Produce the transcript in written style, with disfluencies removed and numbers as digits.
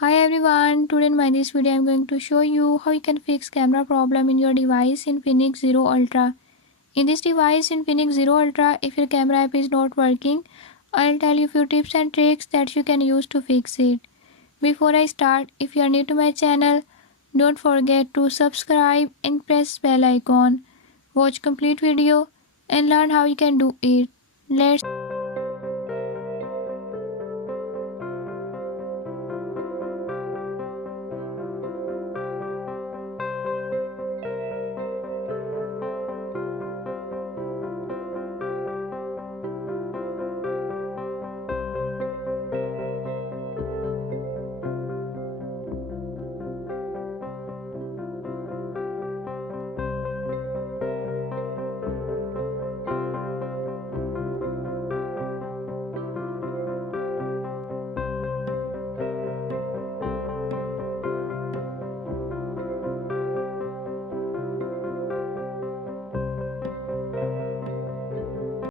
Hi everyone, today in my this video I am going to show you how you can fix camera problem in your device Infinix Zero Ultra. In this device Infinix Zero Ultra, if your camera app is not working, I'll tell you few tips and tricks that you can use to fix it. Before I start, if you are new to my channel, don't forget to subscribe and press bell icon. Watch complete video and learn how you can do it. Let's